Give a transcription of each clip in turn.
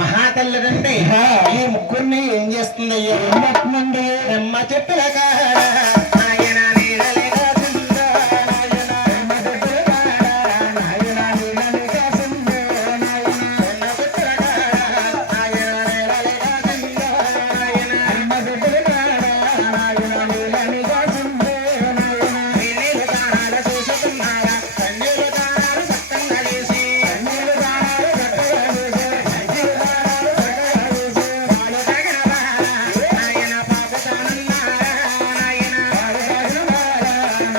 మహాతల్లిదండి ఈ ముగ్గురిని ఏం చేస్తుంది అయ్యా? నిమ్మ చెట్టుల కాడ ఆయన నీడలే కాసిందో, నిమ్మ చెట్టుల కాడ ఆయన నీడలే కాసిందో, నిమ్మ చెట్టుల కాడ ఆయన నీడలే కాసిందో, నిమ్మ చెట్టుల కాడ ఆయన నీడలే కాసిందో, నీళ్ళు దానాలు చూసుకున్నారా, కన్నీళ్ళు దానాలు సత్తంగా చేసి, కన్నీళ్ళు దానాలు సత్తంగా చేసి, కన్నీళ్ళు దానాలు సత్తంగా చేసి, పాలు తాగిన వారా ఆయన పాకుతానన్నారా, ఆయన పాలు తాగిన వారా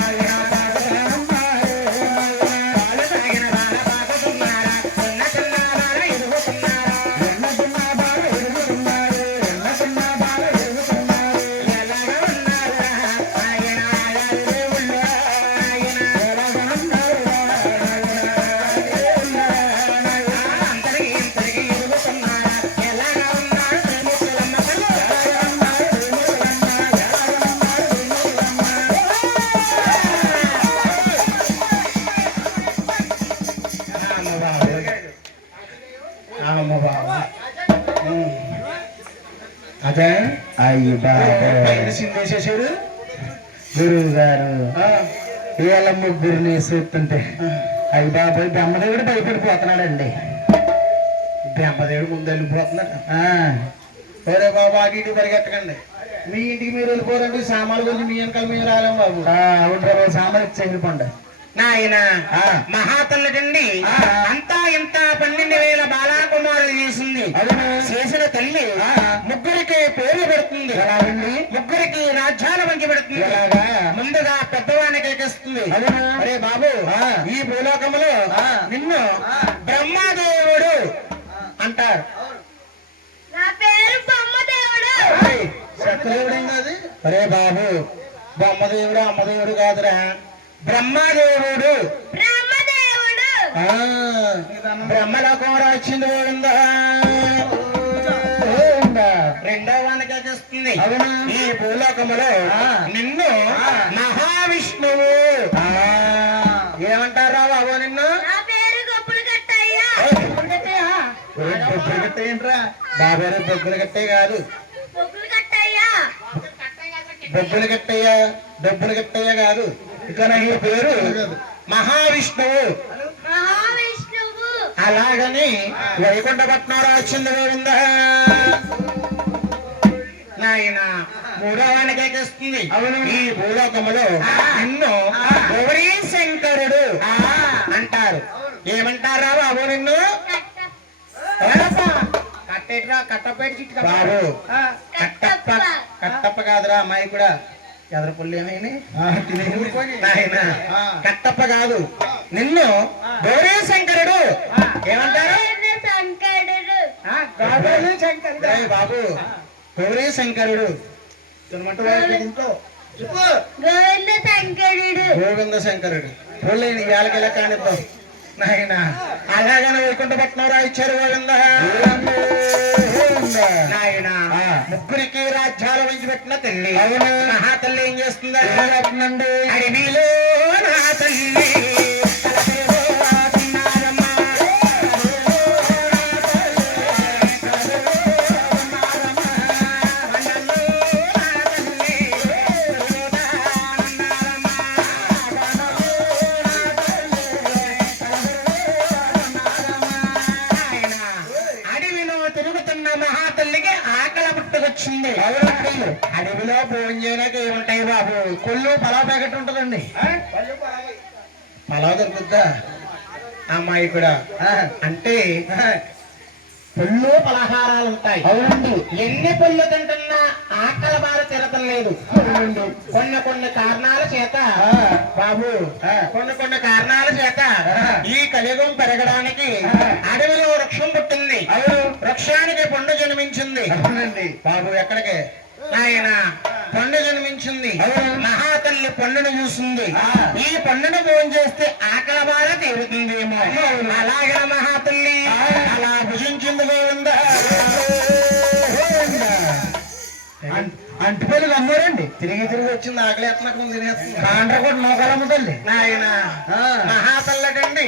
ఆయన పాకుతానన్నారా, పాలు తాగిన వారా పాకుతున్నారా, చిన్న చిన్న వార ఎదుగుతున్నారా, చిన్న చిన్న వార ఎదుగుతున్నారు, చిన్న చిన్న వార ఎదుగుతున్నారు, ఎలాగ ఉన్నారా ఆయన ఆడారి దేవుళ్ళు, ఆయన ఎలాగ ఉన్నారా అంతరికి ఇంతరికి ఎదుగుతున్నారా, ఎలాగ ఉన్నారు ప్రేమికులమ్మ తల్లి, ఎలాగ ఉన్నారు ప్రేమికులమ్మ, ఎలాగ ఉన్నారు ప్రేమికులమ్మ. అమ్మ బాబా అదే అయ్యి బాబా సిందేసేసాడు గురువు గారు. ఇవాళ ముగ్గురిని చూస్తుంటే అయ్యి బాబాయ్ బ్రహ్మదేవుడు భయపడిపోతున్నాడండి. బ్రహ్మదేవుడు ముందు వెళ్ళిపోతున్నాడు. ఒరే బాబు అటు ఇటు పరిగెట్టకండి, మీ ఇంటికి మీరు వెళ్ళిపోరండి, సామాన్లు గురించి మీ వెనకాల మీరు రాలేము బాబు. అవును సామాన్లు ఇచ్చేయండి నాయన. మహాతల్లిదండి అంతా ఇంత 12,000 బాలాకుమారులు చేసింది. చేసిన తల్లి ముగ్గురికి పేరు పెడుతుంది, ముగ్గురికి రాజ్యాలు పంచి పెడుతుంది. ముందుగా పెద్దవానికి ఎక్కిస్తుంది. అరే బాబు ఈ భూలోకములో నిన్ను బ్రహ్మదేవుడు అంటారు. అరే బాబు బొమ్మదేవుడు అమ్మదేవుడు కాదురా, బ్రహ్మదేవుడు. బ్రహ్మలోకం వచ్చింది పోయిందా, రెండో వానికి ఎక్కిస్తుంది. ఈ భూలోకములో నిన్ను మహావిష్ణువు ఏమంటారా బాబు? నిన్ను బొగ్గులు కట్టేయంట్రా బాబారు, బొగ్గులు కట్టే కాదు, బొగ్గులు కట్టయ్యా డబ్బులు కట్టయ్యా కాదు, ఇక ఈ పేరు మహావిష్ణువు. అలాగని వైకుంఠపట్నం వచ్చింది గోవిందా నాయన. మూడవానికి ఎక్కిస్తుంది. ఈ భూలోకములో నిన్ను గౌరీ శంకరుడు అంటారు. ఏమంటారా బాబు నిన్ను? కట్టేట్రా కట్టపేటి బాబు, కట్టప్ప కట్టప్ప కాదురా అమ్మాయి కూడా ఎదరపల్లి ఏమైనా నాయన. కట్టప్ప కాదు, నిన్ను గౌరీ శంకరుడు ఏమంటారు బాబు? గౌరీ శంకరుడు గోవింద శంకరుడు పోలేని ఇవాళకెలా కానిద్దాం నాయన. అలాగనే వైకుంఠపట్నం ఇచ్చారు గోవింద నాయన. ముగ్గురికి రాజ్యాలు వంచి పెట్టిన తల్లి. అవును మహాతల్లి ఏం చేస్తుంది? అడవిలో నా తల్లి వచ్చింది. అడవిలో భోజనం చేయడానికి ఏముంటాయి బాబు? కొల్లు పలావ్ ప్యాకెట్ ఉంటుందండి. పలావ్ దొరుకుద్దా అమ్మాయి కూడా? అంటే పళ్ళు పలహారాలు ఉంటాయి. అవునండి, ఎన్ని పళ్ళు తింటున్నా ఆకలి బాధ తిరగటం లేదు. కొన్ని కారణాల చేత బాబు, కొన్ని కారణాల చేత ఈ కలియుగం పెరగడానికి అడవిలో వృక్షం పుట్టింది. వృక్షానికి పండు జన్మించింది. అవునండి బాబు, ఎక్కడికి ఆయన పండు జన్మించింది. మహాతల్లి పండును చూసింది. ఈ పండును భోజనం చేస్తే ఆకలి బాధ తీరుతుందేమో. అలాగే మహాతల్లి అలా భుజించింది గోవిందా. అంటుపల్లి అమ్మారండి, తిరిగి వచ్చింది ఆకలి ఎత్తనకు తినేస్తుంది. కాండ్ర కూడా మోకాలమ్మ తల్లి నాయన. మహాతల్లకండి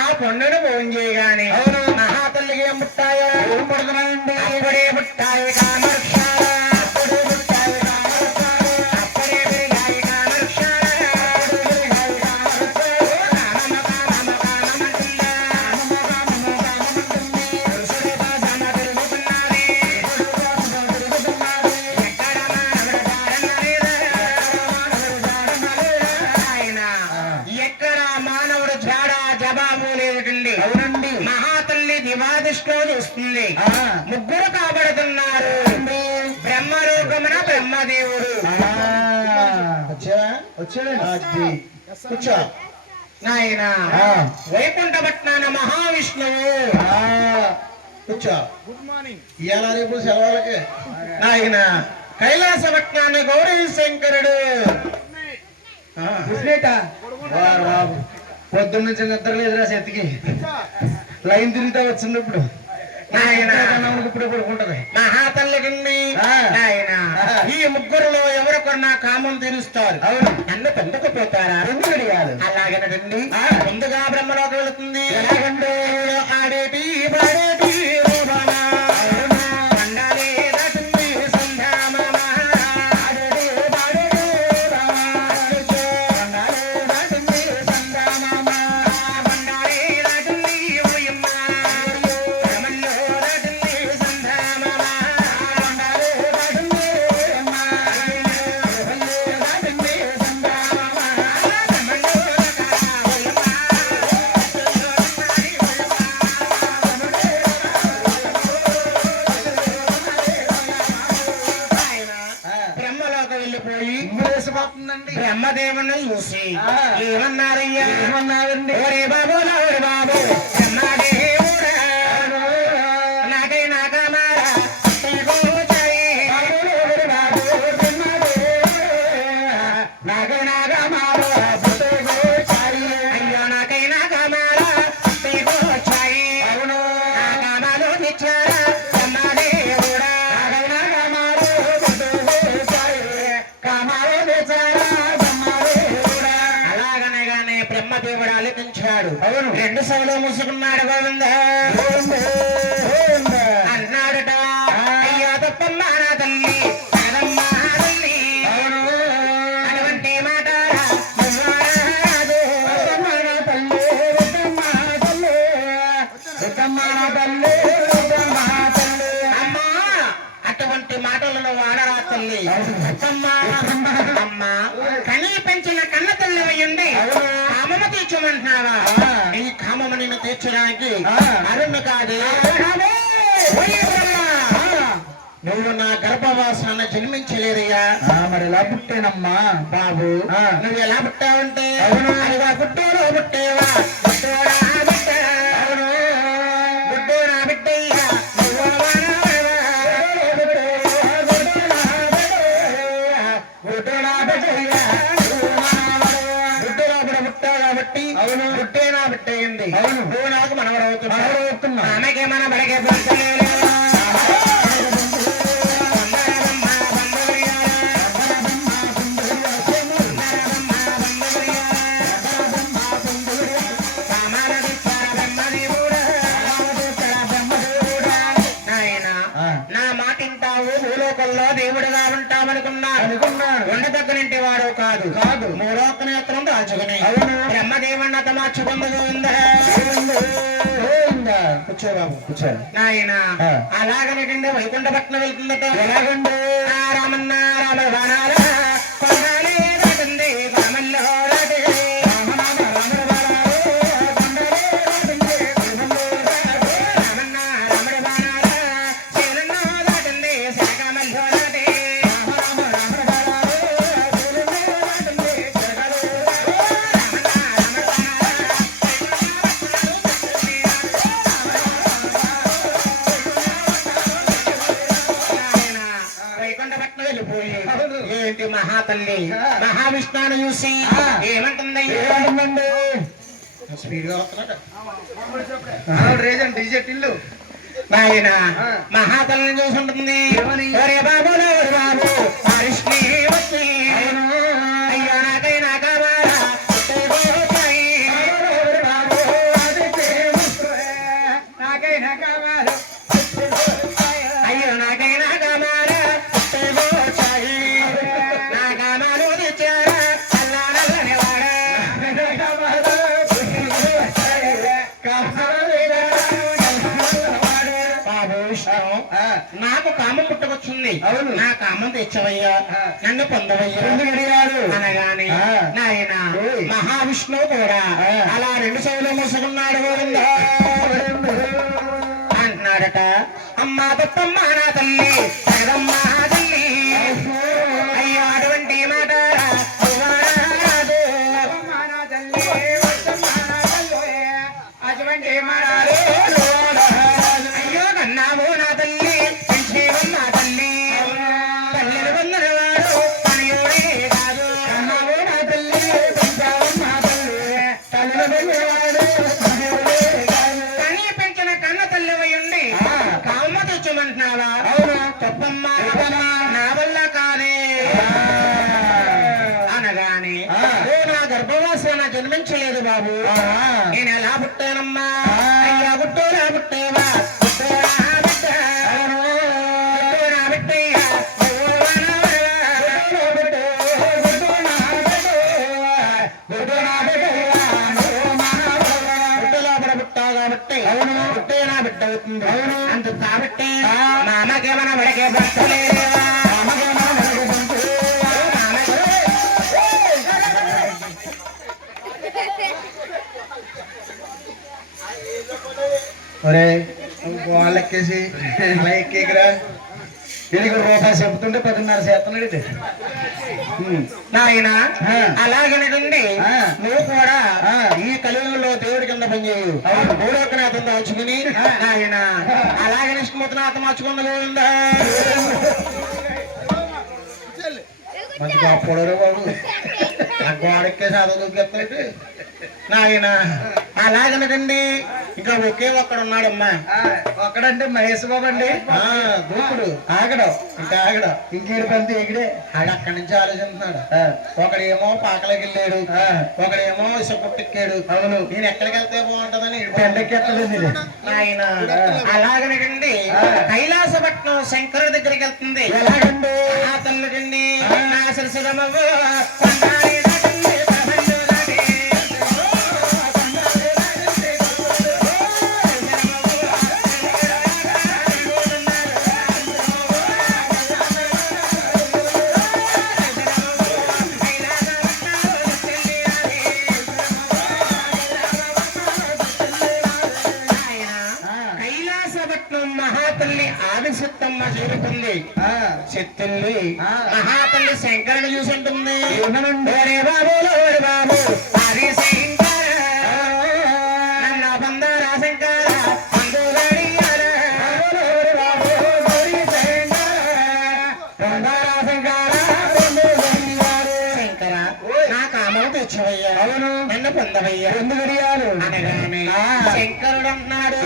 ఆ పండును భోజనం చేయగానే మహాతల్లి పుట్టాయి కామర్షాల అప్పుడే పుట్టాయి కామర్షాల అప్పుడే పెరిగాయి కామర్షాల కామమ కామమ కామమంటుందా పురుషుడు కోసం తిరుగుతున్నది ఎక్కడ మానవుడు ఆయన ఎక్కడ మానవుడు జాడ జవాబు లేదండి అవునండి మహాతల్లి దివాదిష్టో చూస్తుంది ముగ్గురు కాబడుతున్నారు బ్రహ్మరూపమున బ్రహ్మదేవుడు వచ్చాడండి కూర్చో నాయన వైకుంఠపట్నాన మహావిష్ణువు కూర్చో గుడ్ మార్నింగ్. ఇవాళ రేపు సెలవులకి నాయన కైలాసపట్నాన్ని గౌరీ శంకరుడు బాబు పొద్దున్న నుంచి నిద్ర లేదురా చేతికి లైన్ తిరుగుతా వచ్చింది ఇప్పుడు నాయన ఇప్పుడు పడుకుంటది మహాతల్లికి నాయన ఈ ముగ్గురులో ఎవరికొన్నా కామం తీరుస్తారు అవును నన్ను పొందకపోతారా ఎందుకు అడిగారు అలాగేనండి ముందుగా బ్రహ్మలోకి వెళుతుంది ఎలాగంటే ఆడేటి పాడేటి రూపమా మండాలే దాటుంది సంధ్యామమ ఆడేటి పాడేటి మండాలే దాటుంది సంధ్యామమ మండాలే దాటుంది ఓయమ్మ రమల్లో దాటుంది సంధ్యామమ మండాలే దాటుంది ఓయమ్మ రమల్లో దాటుంది సంధ్యామమ రమల్లో బ్రహ్మలోకి వెళ్ళిపోయి బ్రహ్మదేవుని చూసి ఏమన్నారయ్యా ఏమన్నారండి ఓరే బాబు ఓరే బాబు బ్రహ్మదేవుడా నాకైనా కామారా నాకైనా కామారా అయ్యో నాకైనా కామారా అవును నా కామాలు తెచ్చారా బ్రహ్మదేవుడా నాకైనా కామాలు కామాలు తెచ్చారా బ్రహ్మదేవుడా అలాగనగానే బ్రహ్మదేవుడు ఆలోచించాడు అవును రెండు సభలో మూసుకున్నాడు గోవింద అన్నాడట అయ్యో తప్పమ్మ నా తల్లి కాదమ్మ తల్లి అవును అటువంటి మాట రాదు అమ్మా అటువంటి మాటలను వాడరా తల్లి అమ్మా కనీ పెంచిన కన్న తల్లి అయ్యండి కామము తీర్చమంటున్నావా ఈ కామము నేను తీర్చడానికి అరుణ్ కాదు ఓయ్ బ్రహ్మ, నువ్వు నా గర్భవాసాన జన్మించలేదయ్యా మరి ఎలా పుట్టానమ్మా బాబు నువ్వు ఎలా పుట్టావంటే అవును అదిగా పుట్టోలో పుట్టేవా పుట్టోడా బిడ్డ అవును పుట్టోడా బిడ్డయ్యా నువ్వు కాబట్టి అవును పుట్టేనా బిడ్డయింది అవును నువ్వు నాకు మనవరవుతున్నా ఆమెకే మన బడకే దేవుడుగా ఉంటామనుకున్నాడు ఉండదగ్గనింటి వాడు కాదు కాదు మూడోక నేత్రం దాచుకుని బ్రహ్మదేవుని అతమార్చుకుందా కూర్చో బాబు కూర్చో నాయన అలాగనేటండి వైకుంఠపట్నం వెళ్తుందట ఎలాగండి రామన్న రామ బాణాల కొండాలి దాటింది రామల్లో దాటి రామన్న రాముడి బాణాల శీలన్నో దాటింది శనకామల్లో దాటి వైకుంఠపట్నం వెళ్ళిపోయి ఏంటి మహాతల్లి మహావిష్ణువుని చూసి ఏమంటుంది స్పీడ్ గా వస్తున్నాడు డీజెట్ ఇల్లు నాయన మహాతల్లిని చూసుంటుంది ఒరే బాబు ఒరే బాబు హరిష్ణి వచ్చి అయ్యో నాకైనా కావాలా నాకైనా కావాలి అయ్యో నాకైనా నాకు కామం పుట్టుకొచ్చింది, అవును. నా కామం తెచ్చవయ్యా, నన్ను పొందవయ్యా అనగానే నాయన మహావిష్ణువు కూడా అలా రెండు చెవులు మూసుకున్నాడు. గోవిందా అంటున్నాడట. అమ్మా తప్పమ్మ నా తల్లి జగదమ్మా తల్లి, అయ్యో అటువంటి మాట రాదు. అయ్యో కన్నావు నా తల్లి పెంచేవమ్మ తల్లి, తల్లిని పొందినవాడు తనయుడే కాదు. కన్నావు నా తల్లి పెంచావమ్మ తల్లి, తల్లిని పొందినవాడు తనయుడే కాదు. కని పెంచిన కన్న తల్లివై ఉండి కామ తెచ్చమంటున్నావా? అవునా తప్పమ్మ నా వల్ల కాదే అనగానే నా గర్భవాసన జన్మించలేదు బాబు, నేను ఎలా పుట్టానమ్మా? అయ్యా గుట్టోరా పుట్టేవా, అంత కాబట్టి మామకేమన్నా వడకే భక్తులేవా? ఒరే వాళ్ళు ఎక్కేసి అలా ఎక్కేకిరా, వీడికి రూపాయి చెప్తుంటే 10:30 చేస్తున్నాడు. నాయన అలాగనకండి నువ్వు కూడా ఈ కలియుగంలో దేవుడి కింద పనిచేయు, గోడోకనాథం దాచుకుని నాయన అలాగే నిష్మూతనాథం మార్చుకున్న గోవిందా. మంచిగా పొడరు బాబు, ఆ గోడెక్కేసి అదొక్కేస్తాడు నాయన. అలాగనకండి ఇంకా ఒకే ఒక్కడు ఉన్నాడమ్మా. ఒక్కడంటే మహేష్ బాబు అండి, దూకుడు ఆగడం ఇంకా ఆగడం, ఇంకేడు పంతి ఎగిడే ఆడ అక్కడి నుంచి ఆలోచిస్తున్నాడు. ఒకడేమో పాకలోకి వెళ్ళాడు, ఒకడేమో ఇసుపుట్టెక్కాడు. అవును నేను ఎక్కడికి వెళ్తే బాగుంటుందని ఎండకెత్తలేదు ఆయన. అలాగనకండి కైలాసపట్నం శంకరుడి దగ్గరికి వెళ్తుంది. ఎలాగండి ఆ తల్లికండి నా సరసరమవ్వ మహాతల్లి ఆదిశక్తమ్మ చేరుకుంది. శక్తుల్ని మహాతల్లి శంకరుని చూసుంటుంది. బాబు ఆది శంకర నన్న బందారా శంకర శంకర నా కామం తెచ్చవయ్యా, అవును నిన్ను పొందవయ్యా ఎందుకు అనగానే శంకరుడు అన్నాడు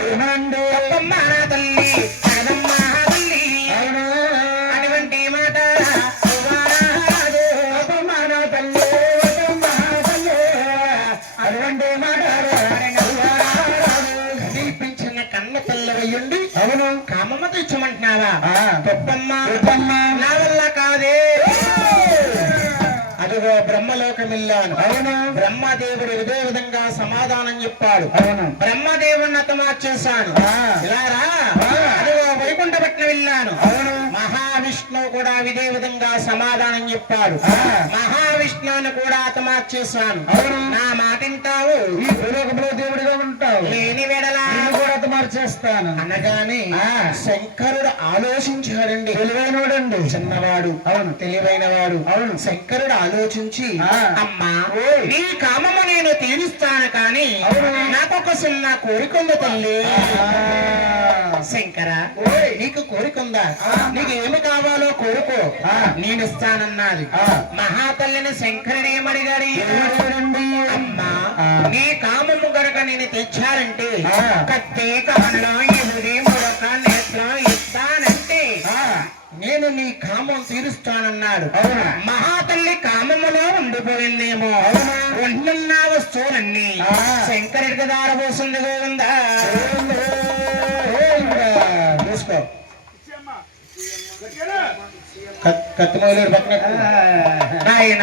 తప్పమ్మ నా తల్లి జగదమ్మ తల్లి, అటువంటి మాట అటువంటి మాట కనిపించిన కన్న తల్లవయ్యుండి అవును కామమ్మ తెచ్చమంటున్నావా? తప్పమ్మ నా వల్ల కాదే. అదిగో బ్రహ్మలోకం వెళ్ళాను. అవును బ్రహ్మదేవుడు ఇదే విధంగా సమాధానం చెప్పాడు. అవును బ్రహ్మదేవుడిని అతమార్చేశాను. ఇలా రా, అదిగో వైకుంఠపట్నం వెళ్ళాను. అవును మహావిష్ణువు కూడా ఇదే విధంగా సమాధానం చెప్పాడు. మహావిష్ణువుని కూడా అతమార్చేశాను. అవును నా మాట వింటావు, ఈ భూలోకంలో దేవుడిగా ఉంటావు, లేని వెడలా కూడా అతమార్చేస్తాను అనగానే శంకరుడు ఆలోచించాడండి. తెలివైనవాడండి, చిన్నవాడు. అవును తెలివైనవాడు. అవును శంకరుడు ఆలోచించి అమ్మా నీ కామము నేను తీరుస్తాను, కానీ నాకొక చిన్న కోరికొంద తల్లి. శంకర నీకు కోరికొందా? నీకు ఏమి కావాలో కోరుకో నేను ఇస్తానన్నది. మహాతల్లిని శంకరుడు ఏమడిగాడు? అమ్మా నీ కామము గనక నేను తెచ్చారంటే కత్తి కానులో ఎదురి ముడక నేత్రం ఇస్తానంటే నేను నీ కామం తీరుస్తానన్నాడు. మహాతల్లి కామములో ఉండిపోయిందేమో, ఉంటున్న వస్తువులన్నీ శంకరుడికి దారబోసింది. గోవిందా చూసుకో కత్తిమూలేడు పక్కన ఆయన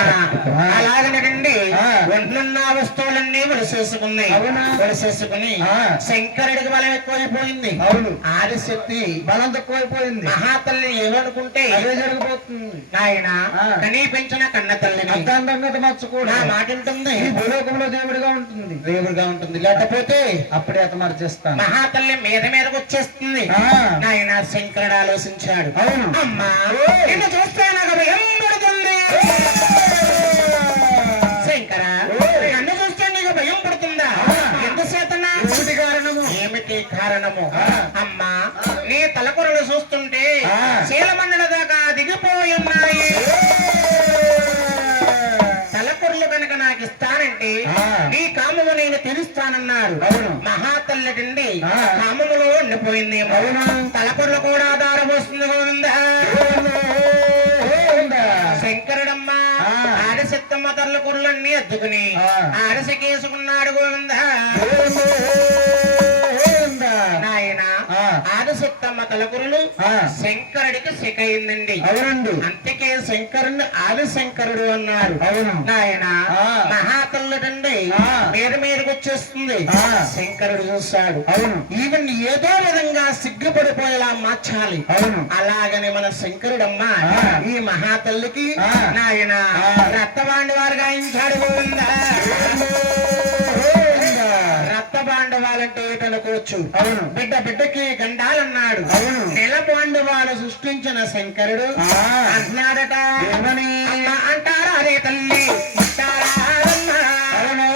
ఆ. అలాగనండి ఆ. ఒంట్లున్న వస్తువులన్నీ వలసేసుకున్నాయి. అవునా? వలసేసుకుని ఆ. శంకరుడికి బలం ఎక్కువైపోయింది. అవును. ఆదిశక్తి బలం తక్కువైపోయింది. మహాతల్లి ఏమనుకుంటే అదే జరిగిపోతుంది. నాయన ఆ. కనీ పెంచిన కన్న తల్లిని అర్థాంతంగా మర్చుకోడు. నా మాట ఉంటుంది. ఈ భూలోకంలో దేవుడిగా ఉంటుంది. దేవుడుగా ఉంటుంది. లేకపోతే అప్పుడే అత మర్చేస్తాను. మహాతల్లి మీదకు వచ్చేస్తుంది. ఆ. నాయన శంకరుడు ఆలోచించాడు. అవును. అమ్మా నిన్ను చూస్తే నాకు భయం పుడుతుంది. శంకర నన్ను చూస్తే నీకు భయం పుడుతుందా? ఎందుచేతనా? ఏమిటి కారణము? ఏమిటి కారణము? ఆ. అమ్మా నీ తలకొరలు చూస్తుంటే ఆ. శీలమండల దాకా దిగిపోయున్నాయి. తలకొరలు కనుక నాకు ఇస్తానంటే ఆ. నీ కామము నేను తీరుస్తానన్నాడు. అవును. మహాతల్లటండి ఆ. కామములో ఉండిపోయిందేమో. అవును. తలకొరలు కూడా ఆధారం వస్తుంది గోవిందా. శంకరుడమ్మ ఆ. ఆడశక్తమ్మ తల్ల కొరలన్నీ అద్దుకుని ఆ. ఆడసకేసుకున్నాడు గోవిందా. నాయన ఆ. ఆదిశక్తమ్మ తలకొరలు ఆ. శంకరుడికి శకయిందండి. అవునండి. అంతకే శంకరుని ఆదిశంకరుడు అన్నారు. అవును. నాయన ఆ. మహాతల్లుడండి ఆ. మీదకు వచ్చేస్తుంది. ఆ. శంకరుడు చూశాడు. అవును. ఈవెన్ ఏదో విధంగా సిగ్గుపడిపోయేలా మార్చాలి. అవును. అలాగని మన శంకరుడమ్మ ఆ. ఈ మహాతల్లికి ఆ. నాయన ఆ. రక్తబాండి వారు గాయించాడు గోవిందా. రక్తబాండవాలంటే ఏటనుకోవచ్చు. అవును. బిడ్డకి గండాలన్నాడు. అవును. నెలబాండవాలు సృష్టించిన శంకరుడు ఆ. అన్నాడట. ఏమని? అమ్మ అంటారా అదే తల్లి ముట్టారా అమ్మ. అవును.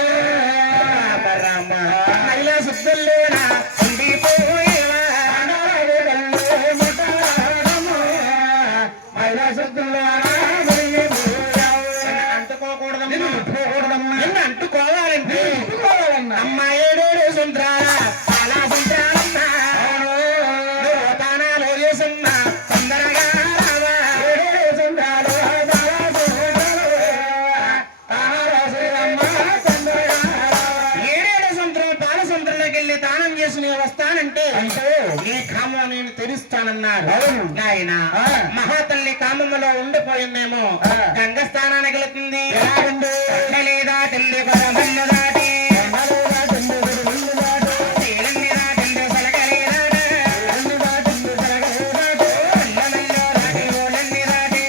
రామ రామ మహిళా శుద్ధుల్లోనా ఉండిపోయేవా. అంటుకోకూడదమ్మా. నిన్ను అంటుకోవాలంటే అమ్మ ఏడేడు సుంద్రాల చాలా సుంద్రాలమ్మా. నువ్వు తానాలో చేసమ్మా తొందరగా రావా. ఏడేడు సంవత్సరాలు పాల సంవత్సరంలోకి వెళ్ళి దానం చేసి నేను వస్తానంటే నీ కామం నేను తెరుస్తానన్నాడు. అవును. నాయన ఆ. మహాతల్లి కామములో ఉండిపోయిందేమో. ఆ. గంగ స్థానానికి వెళుతుంది. ఎలాగుంది? లేదా తెల్లి పరమల్ల దాటి తీరన్ని దాటింది సలకలి దాటి మెల్లమెల్ల దాటి ఓలన్ని దాటి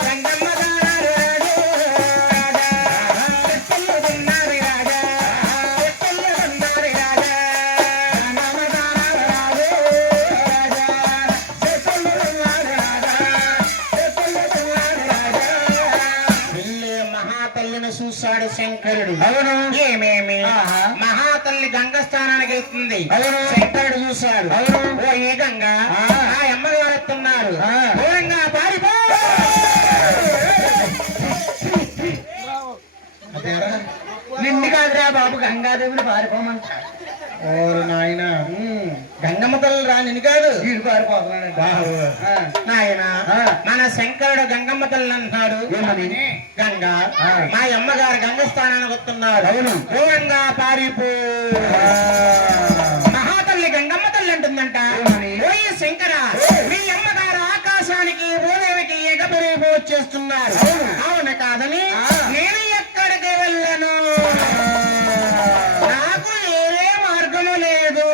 గంగమ్మ దానాడు రాజా. చెట్టున్నది రాజా. చెట్టున్నది రాజా. గంగమ్మ దానాడు వెళ్ళే మహాతల్లిని చూశాడు శంకరుడు. అవును. ఏమేమి ఆహా. మహాతల్లి గంగ స్థానానికి వెళ్తుంది. అవును. శంకరుడు చూశాడు. అవును. ఓ ఈ గంగ ఆ. ఆ అమ్మగారు ఎత్తున్నారు. ఆ. దూరంగా పారిపో. నిన్ను కాదురా బాబు, గంగాదేవిని పారిపోమంట. ఓరు నాయన గంగమ్మ తల్లి రా నిన్ను కాదు. వీడు పారిపోతున్నాడు. నాయన ఆ. మన శంకరుడు గంగమ్మ తల్లి అంటున్నాడు. ఏమని? గంగ ఆ. మా అమ్మగారు గంగ స్థానానికి వస్తున్నారు. అవును. దూరంగా పారిపో. మహాతల్లి గంగమ్మ తల్లి అంటుందంట. ఏమని? ఓయ్ శంకర మీ అమ్మగారు ఆకాశానికి భూదేవికి ఎగబెరిపో వచ్చేస్తున్నారు. అవును. అవును కాదని ఆ. నేను ఎక్కడికి వెళ్ళను. నాకు ఏదే మార్గము లేదు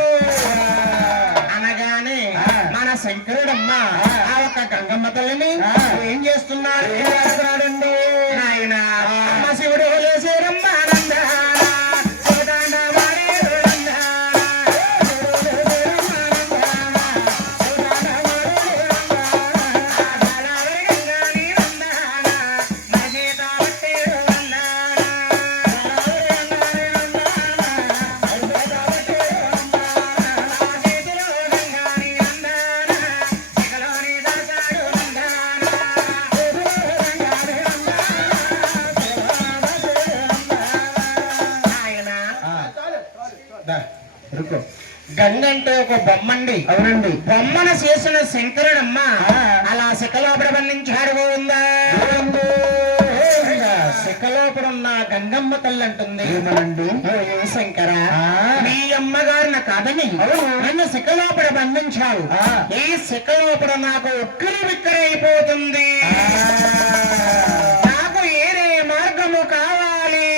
అనగానే ఆ. మన శంకరుడమ్మ ఆ. ఆ ఒక్క గంగమ్మ తల్లిని ఆ. ఏం చేస్తున్నాడు? ఏం చేస్తున్నాడండి? నాయన ఆ. అమ్మ శివుడు లేసేరమ్మ నందాన శివదాన వాడేరు నందాన శివుడు లేసేరమ్మ నందాన శివదాన వాడేరు నందాన ఆడాలవరి గంగాని నందాన మన సీత పట్టేరు నందాన ఆడాలవరి గంగాని నందాన మన సీత పట్టేరు నందాన నా చేతిలో గంగాని నందాన శిఖలోని దాసాడు నందాన చేతిలో గంగాని ఆయన రుకో. గంగ అంటే ఒక బొమ్మండి. అవునండి. బొమ్మను చేసిన శంకరుడమ్మ ఆ. అలా శిఖలోపడ బంధించాడు గోవిందా. శిఖలోపడున్న గంగమ్మ తల్లి అంటుంది ఏమనండి? ఓ శంకర, ఆ. మీ అమ్మగారిని కాదని నన్ను శిఖలోపడ బంధించావు. ఈ శిఖలోపడ నాకు ఉక్కిరి బిక్కిరి అయిపోతుంది. నాకు ఏరే మార్గము కావాలి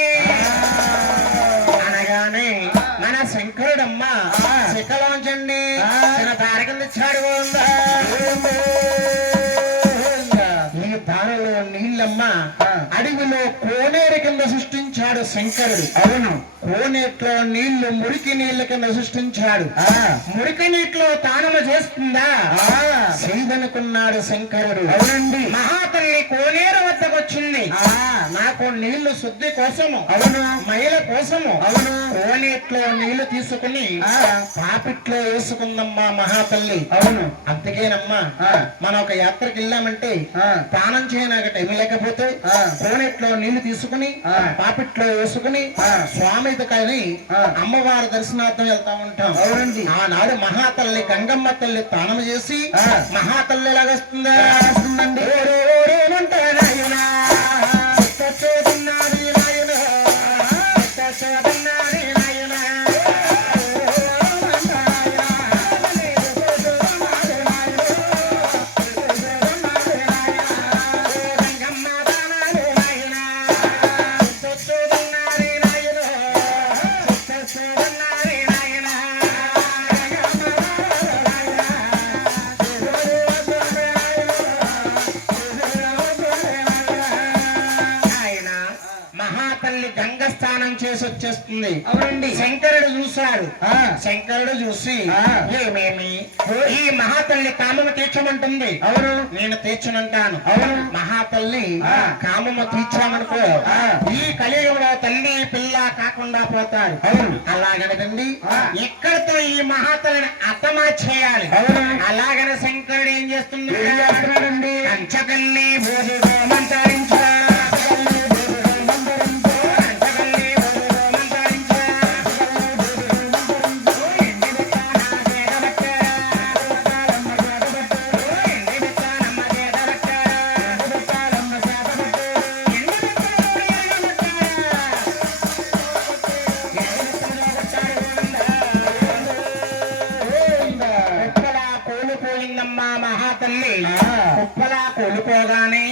అనగానే మన శంకరుడమ్మ శిఖలోంచండి తన తారకం తెచ్చాడు. ఈ తారలో నీళ్ళమ్మ అడవిలో కోనేరు కింద సృష్టించాడు శంకరుడు. అవును, కోనేట్లో నీళ్లు మురికి నీళ్ల కింద సృష్టించాడు. మురికి నీటిలో తానము చేస్తుందా చేయదనుకున్నాడు శంకరుడు. అవునండి. మహాతల్లి కోనేరు వద్దకు వచ్చింది. నాకు నీళ్లు శుద్ధి కోసము, అవును, మహిళ కోసము, అవును, కోనేట్లో నీళ్లు తీసుకుని పాపిట్లో వేసుకుందమ్మా మహాతల్లి. అవును. అందుకేనమ్మా మనం ఒక యాత్రకు వెళ్ళామంటే స్నానం చేయడానికి టైం లేకపోతే కోనేట్లో నీళ్లు తీసుకుని పాపిట్లో వేసుకుని స్వామి కానీ అమ్మవారి దర్శనార్థం వెళ్తా ఉంటాం. అవునండి. ఆనాడు మహాతల్లి గంగమ్మ తల్లి తానం చేసి మహాతల్లి ఎలాగొస్తుందా వస్తుందండి. గంగ స్నానం చేసి వచ్చేస్తుంది. అవునండి. శంకరుడు చూశాడు. శంకరుడు చూసి ఏమేమి ఈ మహాతల్లి కామము తీర్చమంటుంది. అవును, నేను తీర్చనంటాను. అవును, మహాతల్లి కామము తీర్చామనుకో ఈ కలియుగంలో తల్లి పిల్ల కాకుండా పోతారు. అవును, అలాగనదండి ఇక్కడతో ఈ మహాతల్లిని అత్తమా చేయాలి. అవును, అలాగనే శంకరుడు ఏం చేస్తున్నాడండి? కంచకల్లి భోజమంతరించా మహాతల్లి కుప్పలా కోల్పోగానే